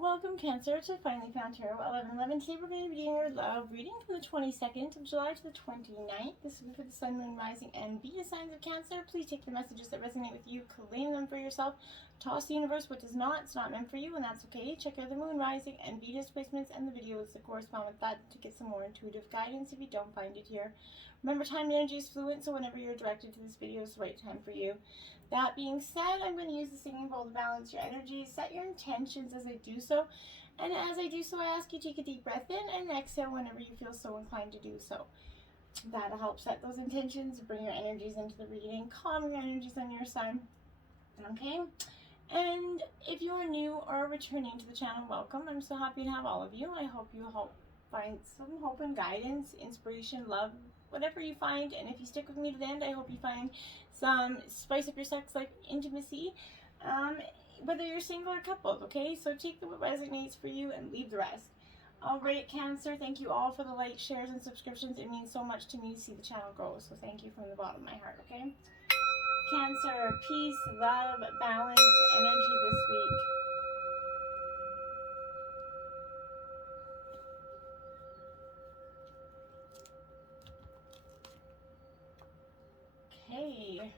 Welcome, Cancer, to Finally Found Tarot 1111. Today we're going to be doing your love reading from the 22nd of July to the 29th. This will be for the Sun, Moon, Rising, and Venus signs of Cancer. Please take the messages that resonate with you, claim them for yourself. Toss the universe what does not. It's not meant for you, and that's okay. Check out the Moon, Rising, and Venus placements and the videos that correspond with that to get some more intuitive guidance if you don't find it here. Remember, time and energy is fluent, so whenever you're directed to this video is the right time for you. That being said, I'm going to use the singing bowl to balance your energy. Set your intentions as I do so. And as I do so, I ask you to take a deep breath in and exhale whenever you feel so inclined to do so. That'll help set those intentions, bring your energies into the reading, calm your energies on your side. Okay? And if you are new or returning to the channel, welcome. I'm so happy to have all of you. I hope you find some hope and guidance, inspiration, love, whatever you find. And if you stick with me to the end, I hope you find some spice up your sex life, intimacy, whether you're single or coupled, okay? So take what resonates for you and leave the rest. All right, Cancer, thank you all for the likes, shares, and subscriptions. It means so much to me to see the channel grow, so thank you from the bottom of my heart, okay? Cancer, peace, love, balance, energy this week. Okay,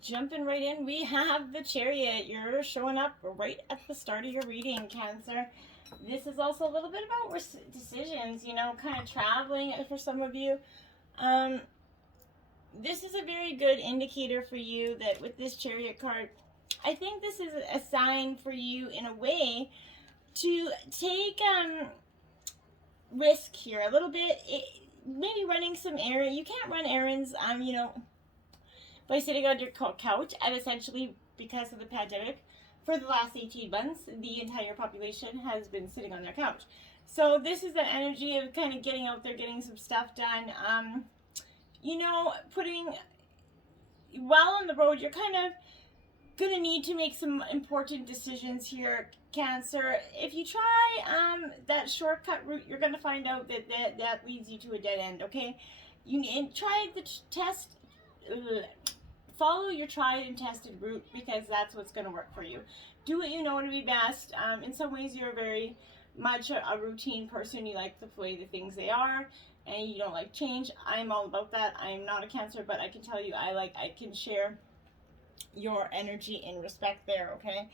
jumping right in, we have the Chariot. You're showing up right at the start of your reading, Cancer. This is also a little bit about decisions, you know, kind of traveling for some of you. This is a very good indicator for you that with this Chariot card, I think this is a sign for you in a way to take risk here a little bit. Maybe running some errands. You can't run errands, you know, by sitting on your couch, and essentially because of the pandemic, for the last 18 months, the entire population has been sitting on their couch. So this is the energy of kind of getting out there, getting some stuff done. You know, while on the road, you're kind of going to need to make some important decisions here, Cancer. If you try that shortcut route, you're going to find out that leads you to a dead end, okay? You try the test. Follow your tried and tested route, because that's what's going to work for you. Do what you know to be best. In some ways, you're very much a routine person. You like the way the things they are, and you don't like change. I'm all about that. I'm not a Cancer, but I can tell you I can share your energy in respect there, okay?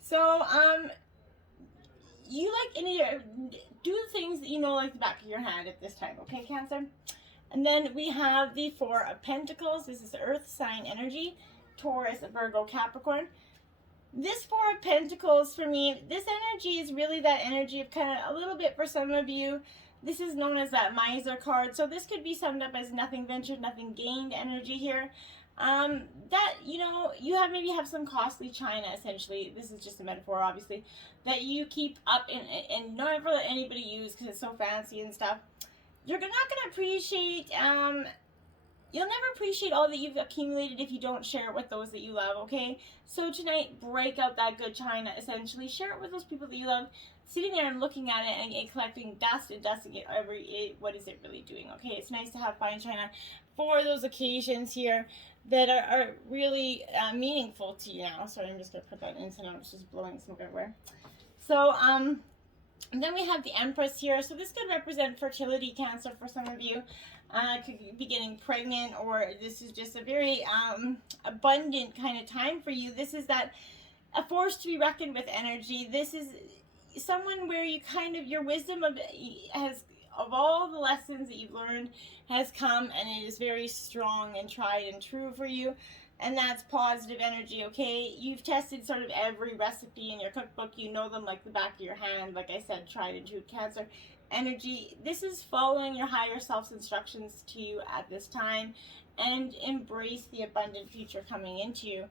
So, you do the things that you know like the back of your hand at this time, okay, Cancer? And then we have the Four of Pentacles. This is Earth sign energy, Taurus, Virgo, Capricorn. This Four of Pentacles, for me, this energy is really that energy of kind of a little bit for some of you. This is known as that miser card. So this could be summed up as nothing ventured, nothing gained energy here. That, you know, you maybe have some costly china, essentially. This is just a metaphor, obviously, that you keep up and never let anybody use because it's so fancy and stuff. You're not going to appreciate, you'll never appreciate all that you've accumulated if you don't share it with those that you love, okay? So tonight, break out that good china, essentially. Share it with those people that you love. Sitting there and looking at it and collecting dust and dusting it, what is it really doing, okay? It's nice to have fine china for those occasions here that are really meaningful to you now. Sorry, I'm just going to put that in so now it's just blowing smoke everywhere. So, and then we have the Empress here. So this could represent fertility, Cancer, for some of you. Could be getting pregnant, or this is just a very abundant kind of time for you. This is that a force to be reckoned with energy. This is someone where you kind of, your wisdom of all the lessons that you've learned has come, and it is very strong and tried and true for you. And that's positive energy, okay? You've tested sort of every recipe in your cookbook. You know them like the back of your hand. Like I said, tried and true, Cancer energy. This is following your higher self's instructions to you at this time, and embrace the abundant future coming into you.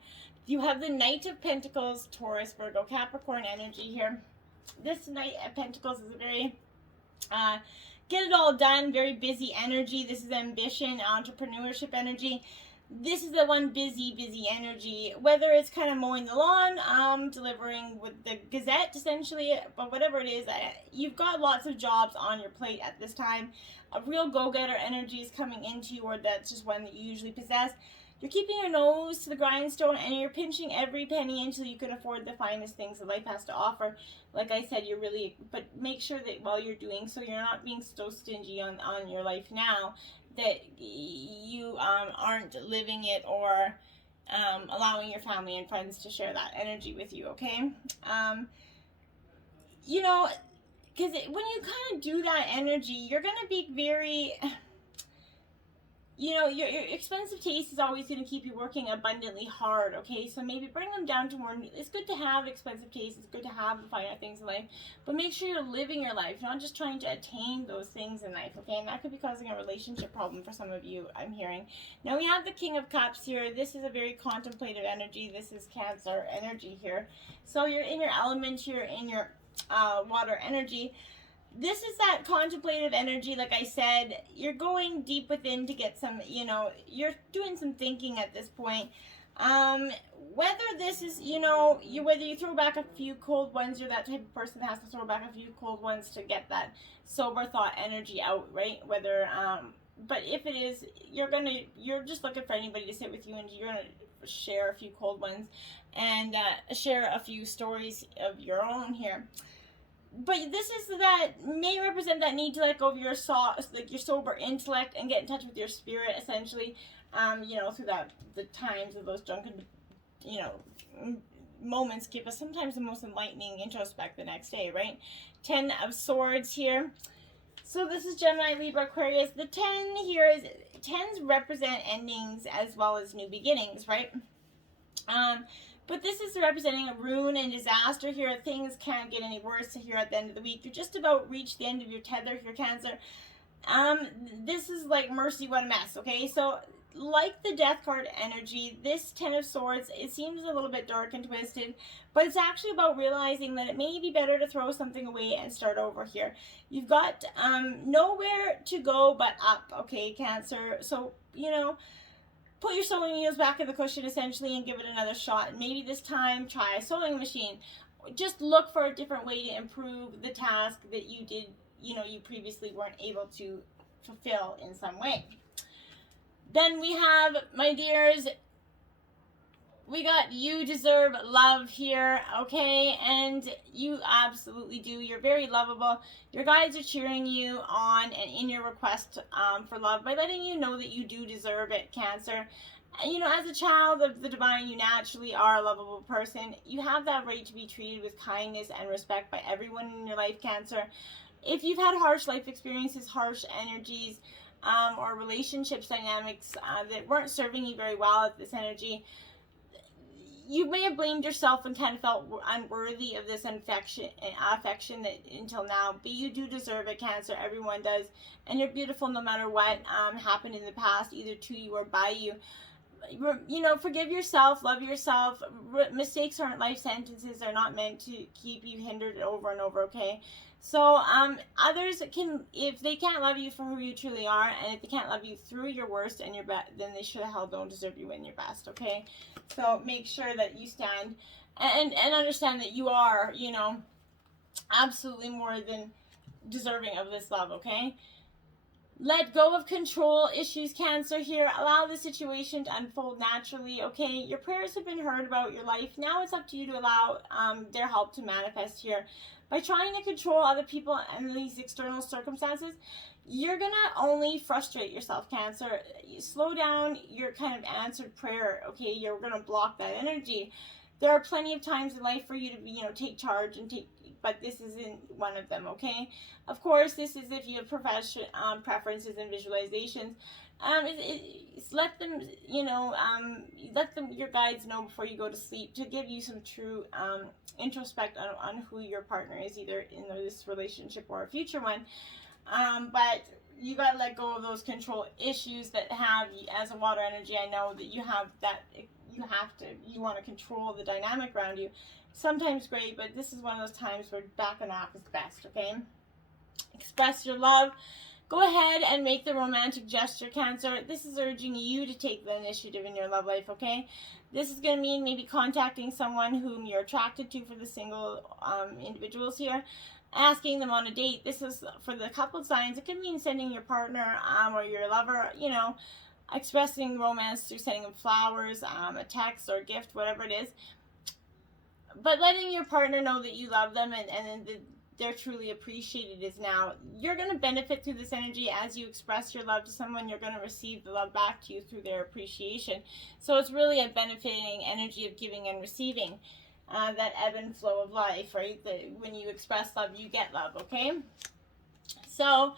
You have the Knight of Pentacles, Taurus, Virgo, Capricorn energy here. This Knight of Pentacles is a very get it all done, very busy energy. This is ambition, entrepreneurship energy. This is the one busy energy, whether it's kind of mowing the lawn, delivering with the Gazette, essentially, but whatever it is, you've got lots of jobs on your plate at this time. A real go-getter energy is coming into you, or that's just one that you usually possess. You're keeping your nose to the grindstone and you're pinching every penny until you can afford the finest things that life has to offer. Like I said, but make sure that while you're doing so, you're not being so stingy on your life now that you aren't living it or allowing your family and friends to share that energy with you, okay? You know, because when you kind of do that energy, you're going to be very, you know, your expensive taste is always going to keep you working abundantly hard, okay? So maybe bring them down to more. It's good to have expensive taste. It's good to have the finer things in life. But make sure you're living your life, not just trying to attain those things in life, okay? And that could be causing a relationship problem for some of you, I'm hearing. Now we have the King of Cups here. This is a very contemplative energy. This is Cancer energy here. So you're in your element, you're in your water energy. This is that contemplative energy. Like I said, you're going deep within to get some, you know, you're doing some thinking at this point. Whether this is, you know, whether you throw back a few cold ones, you're that type of person that has to throw back a few cold ones to get that sober thought energy out, right? Whether, but if it is, you're just looking for anybody to sit with you and you're going to share a few cold ones and share a few stories of your own here. But this is that may represent that need to let go of your sober intellect and get in touch with your spirit, essentially. You know, through the times of those drunken, you know, moments give us sometimes the most enlightening introspect the next day, right? 10 of Swords here. So this is Gemini, Libra, Aquarius. The 10 here is 10s represent endings as well as new beginnings, right? But this is representing a ruin and disaster here. Things can't get any worse here at the end of the week. You're just about reached the end of your tether here, Cancer. This is like mercy, what a mess, okay? So, like the Death card energy, this 10 of Swords, it seems a little bit dark and twisted, but it's actually about realizing that it may be better to throw something away and start over here. You've got nowhere to go but up, okay, Cancer? So, you know, put your sewing needles back in the cushion, essentially, and give it another shot. And maybe this time, try a sewing machine. Just look for a different way to improve the task that you did, you know, you previously weren't able to fulfill in some way. Then we have, my dears, we got you deserve love here, okay? And you absolutely do. You're very lovable. Your guides are cheering you on and in your request for love by letting you know that you do deserve it, Cancer. And, you know, as a child of the divine, you naturally are a lovable person. You have that right to be treated with kindness and respect by everyone in your life, Cancer. If you've had harsh life experiences, harsh energies, or relationships dynamics that weren't serving you very well at this energy, you may have blamed yourself and kind of felt unworthy of this affection that until now, but you do deserve it, Cancer. Everyone does, and you're beautiful no matter what happened in the past, either to you or by you. You know, forgive yourself, love yourself. Mistakes aren't life sentences. They're not meant to keep you hindered over and over, okay? So others can, if they can't love you for who you truly are, and if they can't love you through your worst and your best, then they sure the hell don't deserve you in your best, okay? So make sure that you stand and understand that you are, you know, absolutely more than deserving of this love, okay? Let go of control issues, Cancer, here. Allow the situation to unfold naturally, okay? Your prayers have been heard about your life. Now it's up to you to allow their help to manifest here. By trying to control other people and these external circumstances, you're going to only frustrate yourself, Cancer. You slow down your kind of answered prayer, okay? You're going to block that energy. There are plenty of times in life for you to, you know, take charge and but this isn't one of them, okay? Of course, this is if you have preferences and visualizations. Let them, you know, your guides know before you go to sleep to give you some true introspect on who your partner is, either in this relationship or a future one. But you got to let go of those control issues that have, as a water energy, I know that you have that, you want to control the dynamic around you. Sometimes great, but this is one of those times where backing off is best, okay? Express your love. Go ahead and make the romantic gesture, Cancer. This is urging you to take the initiative in your love life, okay? This is going to mean maybe contacting someone whom you're attracted to for the single individuals here, asking them on a date. This is for the couple signs. It could mean sending your partner or your lover, you know, expressing romance through sending them flowers, a text or a gift, whatever it is. But letting your partner know that you love them and they're truly appreciated is now. You're going to benefit through this energy as you express your love to someone. You're going to receive the love back to you through their appreciation. So it's really a benefiting energy of giving and receiving. That ebb and flow of life, right? When you express love, you get love, okay? So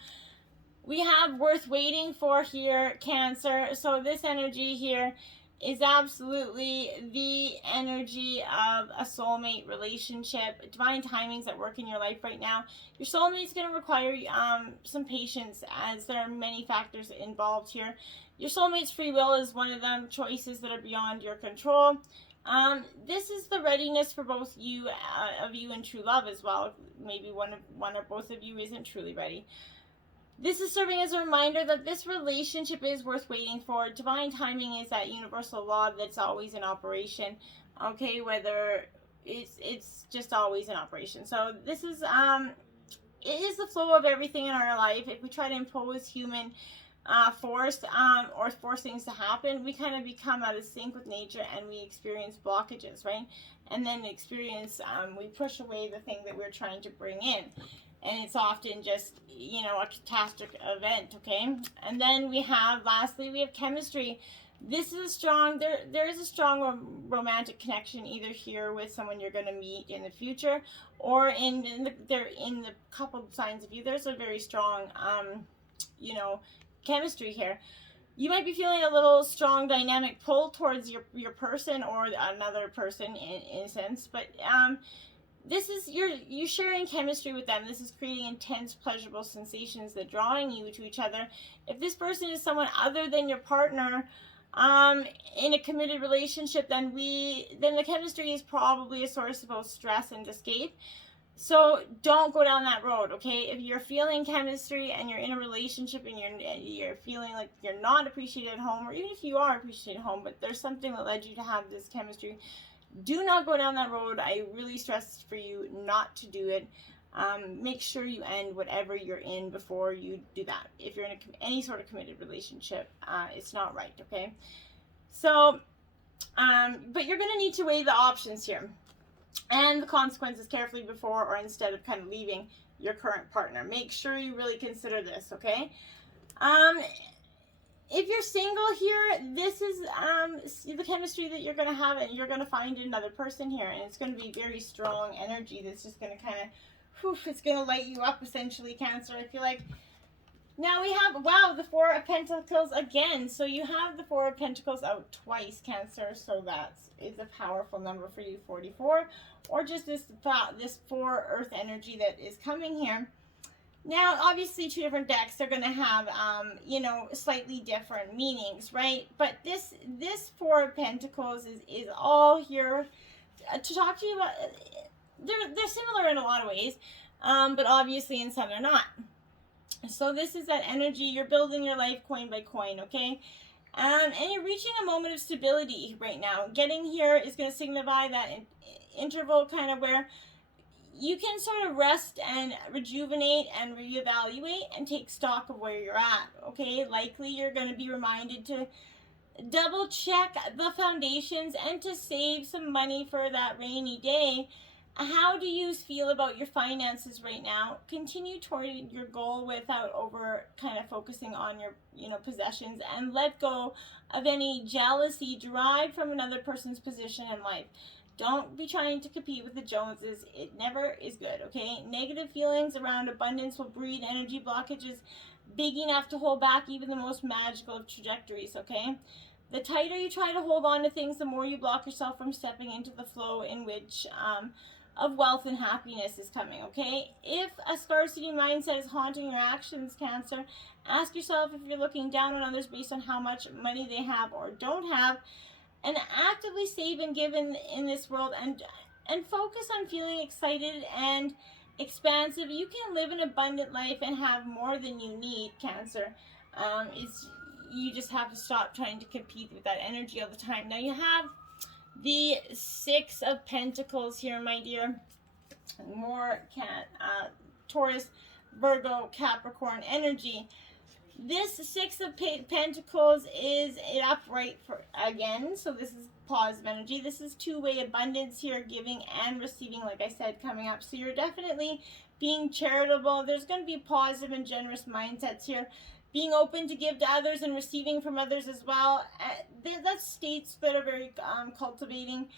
we have worth waiting for here, Cancer. So this energy here is absolutely the energy of a soulmate relationship, divine timings at work in your life right now. Your soulmate is going to require some patience, as there are many factors involved here. Your soulmate's free will is one of them, choices that are beyond your control. This is the readiness for both you in true love as well. Maybe one or both of you isn't truly ready. This is serving as a reminder that this relationship is worth waiting for. Divine timing is that universal law that's always in operation. Okay, whether it's just always in operation. So this is it is the flow of everything in our life. If we try to impose human force or force things to happen, we kind of become out of sync with nature and we experience blockages, right? And then we push away the thing that we're trying to bring in. And it's often just, a catastrophic event, okay? And then lastly, we have chemistry. This is a strong, there is a strong romantic connection either here with someone you're going to meet in the future, or in the couple signs of you. There's a very strong, chemistry here. You might be feeling a little strong dynamic pull towards your person or another person in a sense, but this is you sharing chemistry with them. This is creating intense pleasurable sensations that drawing you to each other. If this person is someone other than your partner in a committed relationship, then the chemistry is probably a source of both stress and escape. So don't go down that road, okay? If you're feeling chemistry and you're in a relationship and you're feeling like you're not appreciated at home, or even if you are appreciated at home, but there's something that led you to have this chemistry, do not go down that road. I really stress for you not to do it. Make sure you end whatever you're in before you do that. If you're in any sort of committed relationship, it's not right, okay? So, but you're going to need to weigh the options here and the consequences carefully before or instead of kind of leaving your current partner. Make sure you really consider this, okay? If you're single here, this is the chemistry that you're going to have, and you're going to find another person here, and it's going to be very strong energy that's just going to kind of, it's going to light you up, essentially, Cancer. I feel like now we have, wow, the Four of Pentacles again. So you have the Four of Pentacles out twice, Cancer, so that is a powerful number for you, 44, or just this 4 earth energy that is coming here. Now, obviously, two different decks, they're going to have, slightly different meanings, right? But this Four of Pentacles is all here to talk to you about. They're similar in a lot of ways, but obviously in some they're not. So this is that energy. You're building your life coin by coin, okay? And you're reaching a moment of stability right now. Getting here is going to signify that interval kind of where you can sort of rest and rejuvenate and reevaluate and take stock of where you're at, okay? Likely you're going to be reminded to double check the foundations and to save some money for that rainy day. How do you feel about your finances right now? Continue toward your goal without over kind of focusing on your, possessions, and let go of any jealousy derived from another person's position in life. Don't be trying to compete with the Joneses. It never is good, okay? Negative feelings around abundance will breed energy blockages big enough to hold back even the most magical of trajectories, okay? The tighter you try to hold on to things, the more you block yourself from stepping into the flow in which of wealth and happiness is coming, okay? If a scarcity mindset is haunting your actions, Cancer, ask yourself if you're looking down on others based on how much money they have or don't have, and actively save and give in this world, and focus on feeling excited and expansive. You can live an abundant life and have more than you need, Cancer. You just have to stop trying to compete with that energy all the time. Now you have the Six of Pentacles here, my dear. More Taurus, Virgo, Capricorn energy. This Six of Pentacles is it upright for again, so this is positive energy. This is two-way abundance here, giving and receiving, like I said, coming up. So you're definitely being charitable. There's going to be positive and generous mindsets here. Being open to give to others and receiving from others as well. That's states that are very cultivating.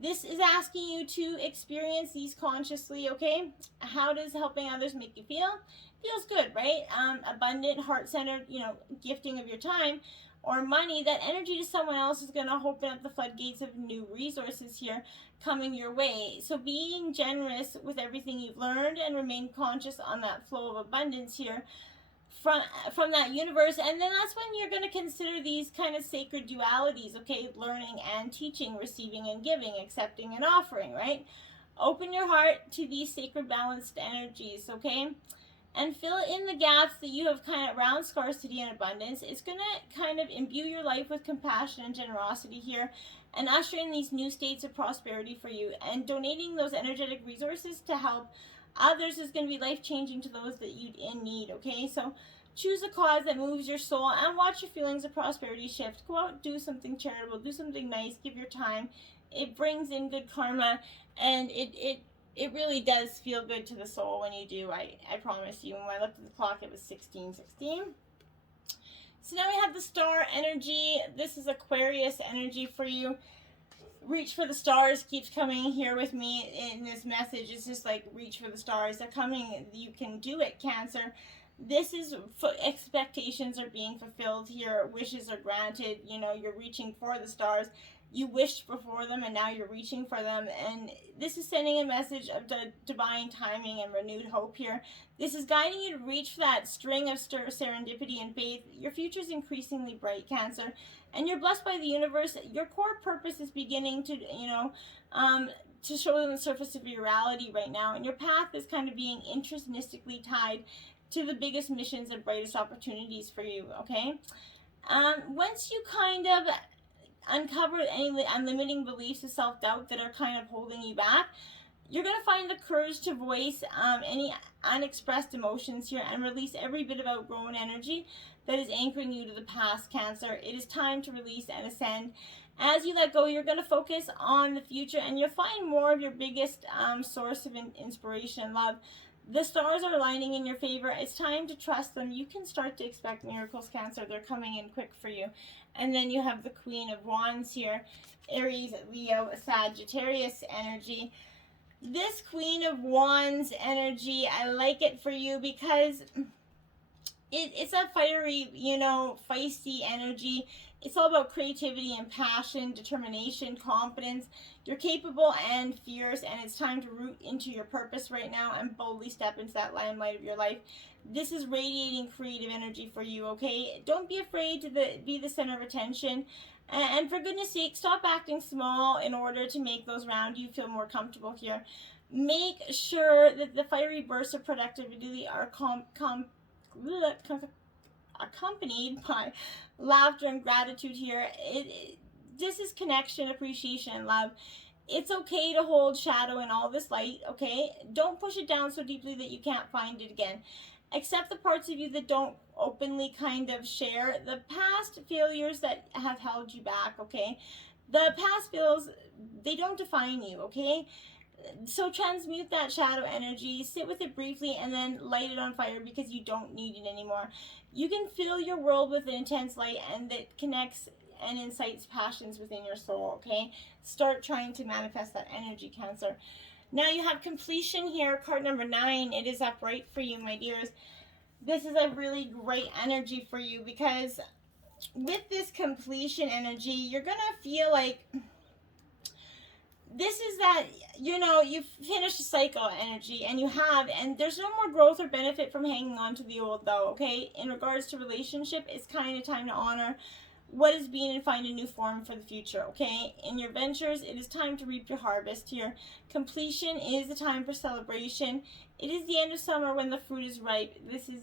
This is asking you to experience these consciously, okay? How does helping others make you feel? Feels good, right? Abundant, heart-centered, gifting of your time or money. That energy to someone else is going to open up the floodgates of new resources here coming your way. So being generous with everything you've learned and remain conscious on that flow of abundance here from that universe. And then that's when you're going to consider these kind of sacred dualities, okay? Learning and teaching, receiving and giving, accepting and offering, right? Open your heart to these sacred balanced energies, okay? And fill in the gaps that you have kind of around scarcity and abundance. It's going to kind of imbue your life with compassion and generosity here and usher in these new states of prosperity for you. And donating those energetic resources to help others is going to be life-changing to those that you'd in need, okay? So choose a cause that moves your soul and watch your feelings of prosperity shift. Go out, do something charitable, do something nice, give your time. It brings in good karma, and it really does feel good to the soul when you do. I promise you. When I looked at the clock, it was 16:16. So now we have the star energy. This is Aquarius energy for you. Reach for the stars keeps coming here with me in this message. It's just like reach for the stars. They're coming. You can do it, Cancer. This is expectations are being fulfilled here. Wishes are granted. You're reaching for the stars. You wished before them and now you're reaching for them. And this is sending a message of divine timing and renewed hope here. This is guiding you to reach for that string of serendipity and faith. Your future is increasingly bright, Cancer. And you're blessed by the universe. Your core purpose is beginning to, to show on the surface of your reality right now. And your path is kind of being intrinsically tied to the biggest missions and brightest opportunities for you, okay? Once you kind of uncover any unlimiting beliefs of self-doubt that are kind of holding you back, you're going to find the courage to voice any unexpressed emotions here and release every bit of outgrown energy that is anchoring you to the past, Cancer. It is time to release and ascend. As you let go, you're going to focus on the future and you'll find more of your biggest source of inspiration and love. The stars are aligning in your favor. It's time to trust them. You can start to expect miracles, Cancer. They're coming in quick for you. And then you have the Queen of Wands here. Aries, Leo, Sagittarius energy. This Queen of Wands energy, I like it for you because it's a fiery, feisty energy. It's all about creativity and passion, determination, confidence. You're capable and fierce, and it's time to root into your purpose right now and boldly step into that limelight of your life. This is radiating creative energy for you, okay? Don't be afraid to be the center of attention. And for goodness sake, stop acting small in order to make those around you feel more comfortable here. Make sure that the fiery bursts of productivity are accompanied by laughter and gratitude here. This is connection, appreciation, and love. It's okay to hold shadow in all this light, okay? Don't push it down so deeply that you can't find it again. Accept the parts of you that don't openly kind of share the past failures that have held you back, okay? The past fails, they don't define you, okay? So transmute that shadow energy, sit with it briefly, and then light it on fire because you don't need it anymore. You can fill your world with an intense light and that connects and incites passions within your soul, okay? Start trying to manifest that energy, Cancer. Now you have completion here, card number 9. It is upright for you, my dears. This is a really great energy for you because with this completion energy, you're going to feel like this is that, you've finished a cycle energy, and you have, and there's no more growth or benefit from hanging on to the old, though, okay? In regards to relationship, it's kind of time to honor what has been and find a new form for the future, okay? In your ventures, it is time to reap your harvest here. Completion is the time for celebration. It is the end of summer when the fruit is ripe. This is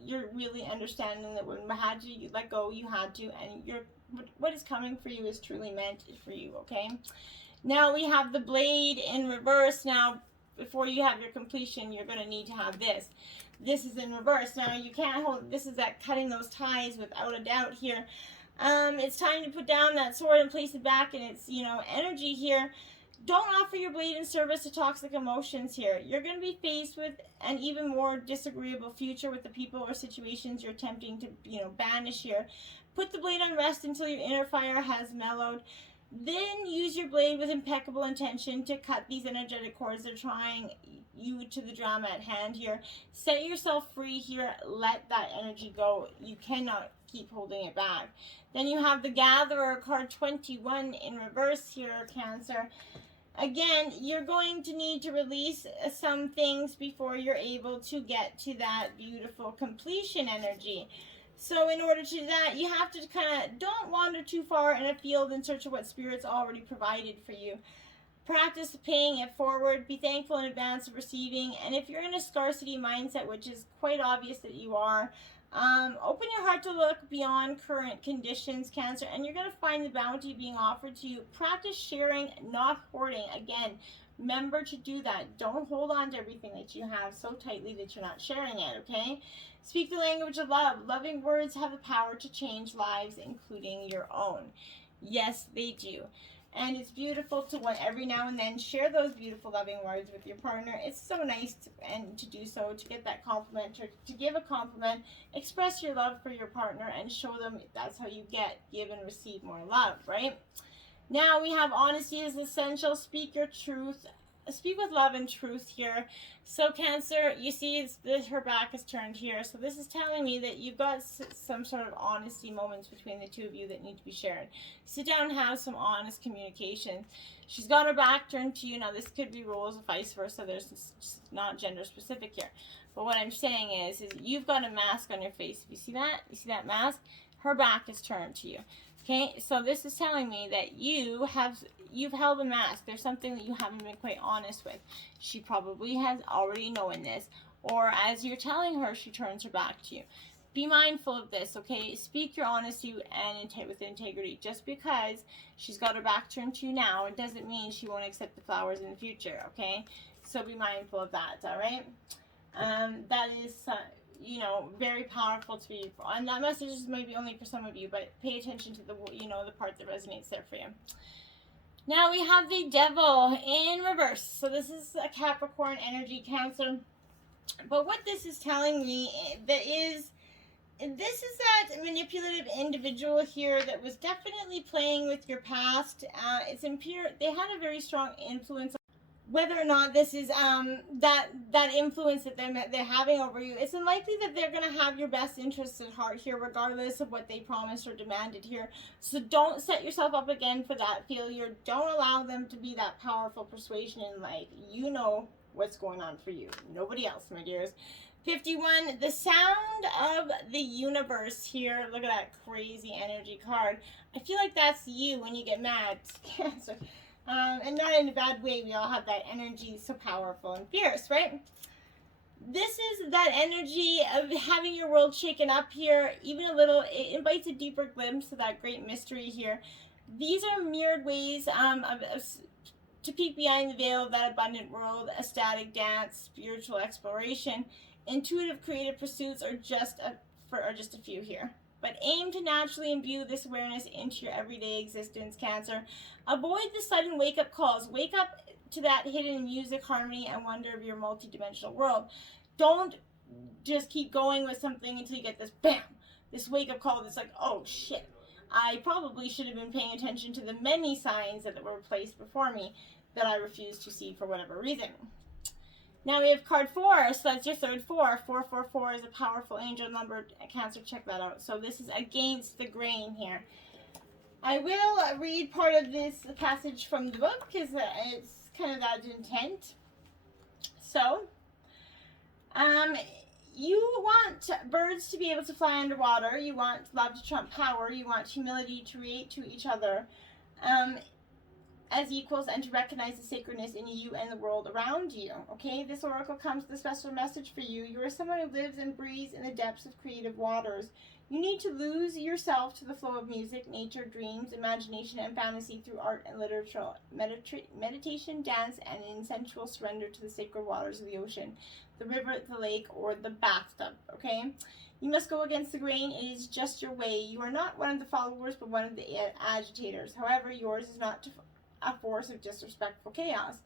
you're really understanding that when you let go, you had to, and what is coming for you is truly meant for you, okay? Now we have the blade in reverse. Now, before you have your completion, you're going to need to have this. This is in reverse. Now, you can't hold, this is that cutting those ties without a doubt here. It's time to put down that sword and place it back in its, energy here. Don't offer your blade in service to toxic emotions here. You're going to be faced with an even more disagreeable future with the people or situations you're attempting to, banish here. Put the blade on rest until your inner fire has mellowed. Then use your blade with impeccable intention to cut these energetic cords that are trying you to the drama at hand here. Set yourself free here. Let that energy go. You cannot keep holding it back. Then you have the Gatherer, card 21 in reverse here, Cancer. Again, you're going to need to release some things before you're able to get to that beautiful completion energy. So in order to do that, you have to don't wander too far in a field in search of what Spirit's already provided for you. Practice paying it forward. Be thankful in advance of receiving. And if you're in a scarcity mindset, which is quite obvious that you are, open your heart to look beyond current conditions, Cancer, and you're going to find the bounty being offered to you. Practice sharing, not hoarding. Again, remember to do that. Don't hold on to everything that you have so tightly that you're not sharing it, okay? Speak the language of love. Loving words have the power to change lives, including your own. Yes, they do. And it's beautiful to every now and then share those beautiful loving words with your partner. It's so nice to do so, to get that compliment, or to give a compliment. Express your love for your partner and show them that's how you give and receive more love, right? Now we have honesty is essential. Speak your truth. Speak with love and truth here. So Cancer, you see her back is turned here. So this is telling me that you've got some sort of honesty moments between the two of you that need to be shared. Sit down and have some honest communication. She's got her back turned to you. Now this could be roles or vice versa. There's not gender specific here. But what I'm saying is you've got a mask on your face. You see that? You see that mask? Her back is turned to you. Okay, so this is telling me that you've held a mask. There's something that you haven't been quite honest with. She probably has already known this, or as you're telling her, she turns her back to you. Be mindful of this, okay? Speak your honesty and with integrity. Just because she's got her back turned to you now, it doesn't mean she won't accept the flowers in the future, okay? So be mindful of that, all right? That is... very powerful to be, and that message is maybe only for some of you, but pay attention to the, the part that resonates there for you. Now we have the Devil in reverse. So this is a Capricorn energy, Cancer. But what this is telling me is that manipulative individual here that was definitely playing with your past. It's impure. They had a very strong influence. Whether or not this is that influence that they're having over you, it's unlikely that they're going to have your best interests at heart here, regardless of what they promised or demanded here. So don't set yourself up again for that failure. Don't allow them to be that powerful persuasion in life. You know what's going on for you. Nobody else, my dears. 51, the sound of the universe here. Look at that crazy energy card. I feel like that's you when you get mad, Cancer. And not in a bad way. We all have that energy, so powerful and fierce, right? This is that energy of having your world shaken up here, even a little. It invites a deeper glimpse of that great mystery here. These are mirrored ways to peek behind the veil of that abundant world. Ecstatic dance, spiritual exploration, intuitive creative pursuits are just a few here. But aim to naturally imbue this awareness into your everyday existence, Cancer. Avoid the sudden wake-up calls. Wake up to that hidden music, harmony, and wonder of your multidimensional world. Don't just keep going with something until you get this bam, this wake-up call that's like, oh shit, I probably should have been paying attention to the many signs that were placed before me that I refused to see for whatever reason. Now we have card 4, so that's your third 4. 444 is a powerful angel number. Cancer, check that out. So this is against the grain here. I will read part of this passage from the book because it's kind of that intent. So, you want birds to be able to fly underwater. You want love to trump power. You want humility to relate to each other. as equals and to recognize the sacredness in you and the world around you. Okay, this oracle comes with a special message for you. You are someone who lives and breathes in the depths of creative waters. You need to lose yourself to the flow of music, nature, dreams, imagination, and fantasy through art and literature, meditation, dance, and in sensual surrender to the sacred waters of the ocean, the river, the lake, or the bathtub. Okay, you must go against the grain. It is just your way. You are not one of the followers, but one of the agitators. However, yours is not a force of disrespectful chaos.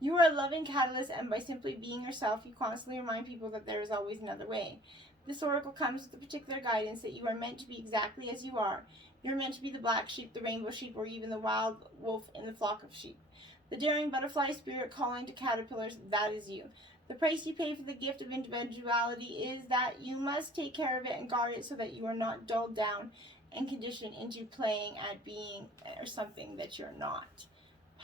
You are a loving catalyst, and by simply being yourself, you constantly remind people that there is always another way. This oracle comes with the particular guidance that you are meant to be exactly as you are. You're meant to be the black sheep, the rainbow sheep, or even the wild wolf in the flock of sheep. The daring butterfly spirit calling to caterpillars, that is you. The price you pay for the gift of individuality is that you must take care of it and guard it so that you are not dulled down and conditioned into playing at being or something that you're not.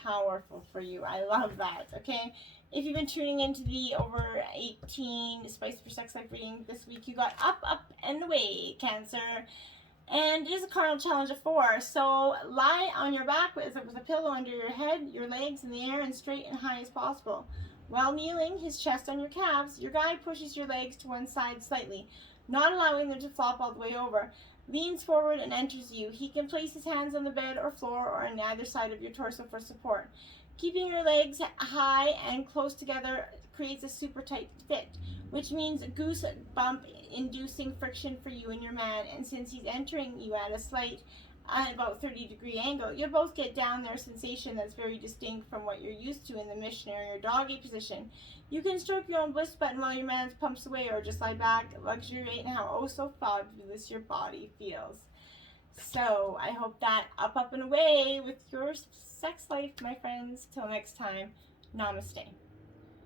Powerful for you. I love that. Okay, if you've been tuning into the over 18 Spice for Sex Life reading this week, you got up, up, and away, Cancer. And it is a cardinal challenge of 4. So lie on your back with a pillow under your head, your legs in the air, and straight and high as possible. While kneeling, his chest on your calves, your guide pushes your legs to one side slightly, not allowing them to flop all the way over. Leans forward and enters you. He can place his hands on the bed or floor or on either side of your torso for support. Keeping your legs high and close together creates a super tight fit, which means goosebump inducing friction for you and your man. And since he's entering you at a slight, about 30-degree angle, you'll both get down there a sensation that's very distinct from what you're used to in the missionary or doggy position. You can stroke your own bliss button while your man pumps away, or just lie back, luxuriate in how oh so fabulous your body feels. So I hope that up and away with your sex life, my friends. Till next time, namaste.